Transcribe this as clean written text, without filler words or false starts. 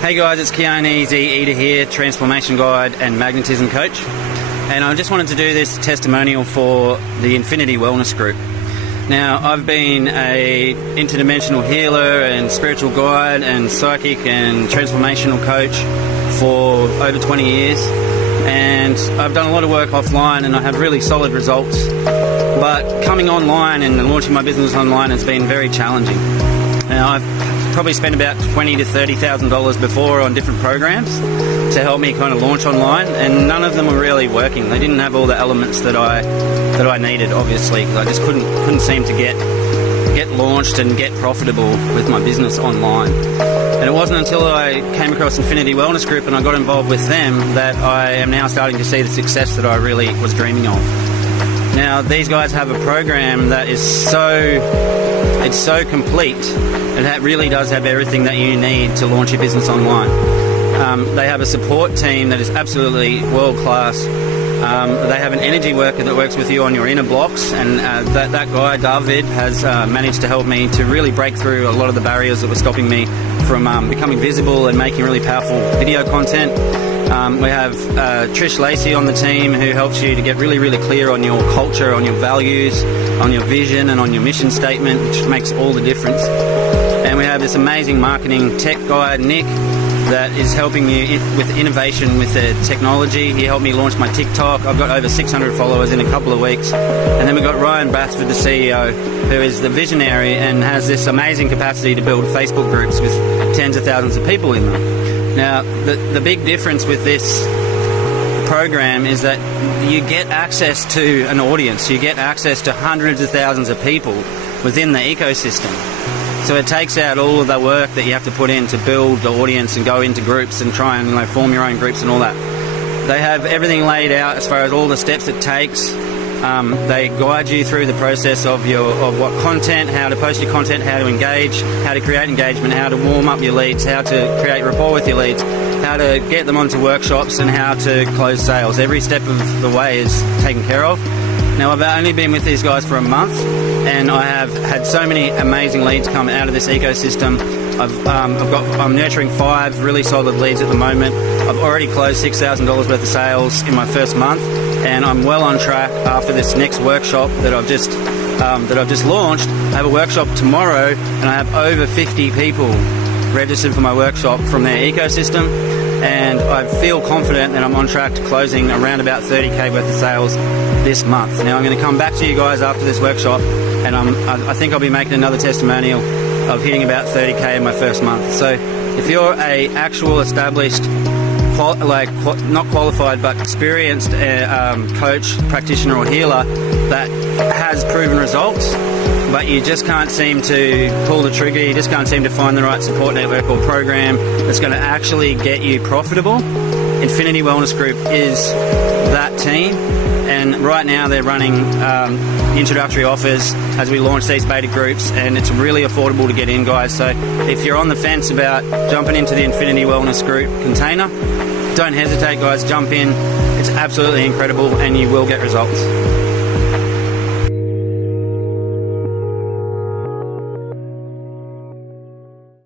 Hey guys, it's Keone Z Eater here, transformation guide and magnetism coach. And I just wanted to do this testimonial for the Infinity Wellness Group. Now, I've been a interdimensional healer and spiritual guide and psychic and transformational coach for over 20 years. And I've done a lot of work offline and I have really solid results. But coming online and launching my business online has been very challenging. Now, I've probably spent about $20,000 to $30,000 before on different programs to help me kind of launch online, and none of them were really working. They didn't have all the elements that I needed, obviously, because I just couldn't seem to get launched and get profitable with my business online. And it wasn't until I came across Infinity Wellness Group and I got involved with them that I am now starting to see the success that I really was dreaming of. Now, these guys have a program that is so complete. It really does have everything that you need to launch your business online. They have a support team that is absolutely world class. They have an energy worker that works with you on your inner blocks, and that guy, David, has managed to help me to really break through a lot of the barriers that were stopping me from becoming visible and making really powerful video content. We have Trish Lacey on the team, who helps you to get really, really clear on your culture, on your values, on your vision and on your mission statement, which makes all the difference. And we have this amazing marketing tech guy, Nick, that is helping me with innovation with the technology. He helped me launch my TikTok. I've got over 600 followers in a couple of weeks. And then we've got Ryan Bassford, the CEO, who is the visionary and has this amazing capacity to build Facebook groups with tens of thousands of people in them. Now, the big difference with this program is that you get access to an audience. You get access to hundreds of thousands of people within the ecosystem. So it takes out all of the work that you have to put in to build the audience and go into groups and try and form your own groups and all that. They have everything laid out as far as all the steps it takes. They guide you through the process of what content, how to post your content, how to engage, how to create engagement, how to warm up your leads, how to create rapport with your leads, how to get them onto workshops, and how to close sales. Every step of the way is taken care of. Now, I've only been with these guys for a month, and I have had so many amazing leads come out of this ecosystem. I'm nurturing 5 really solid leads at the moment. I've already closed $6,000 worth of sales in my first month, and I'm well on track after this next workshop that I've just launched. I have a workshop tomorrow, and I have over 50 people registered for my workshop from their ecosystem, and I feel confident that I'm on track to closing around about 30k worth of sales this month. Now, I'm going to come back to you guys after this workshop, and I think I'll be making another testimonial of hitting about 30k in my first month. So if you're a actual established, not qualified but experienced coach, practitioner or healer that has proven results, but you just can't seem to pull the trigger, you just can't seem to find the right support network or program that's going to actually get you profitable, Infinity Wellness Group is that team. And right now they're running introductory offers as we launch these beta groups, and it's really affordable to get in, guys. So if you're on the fence about jumping into the Infinity Wellness Group container, don't hesitate, guys. Jump in. It's absolutely incredible and you will get results.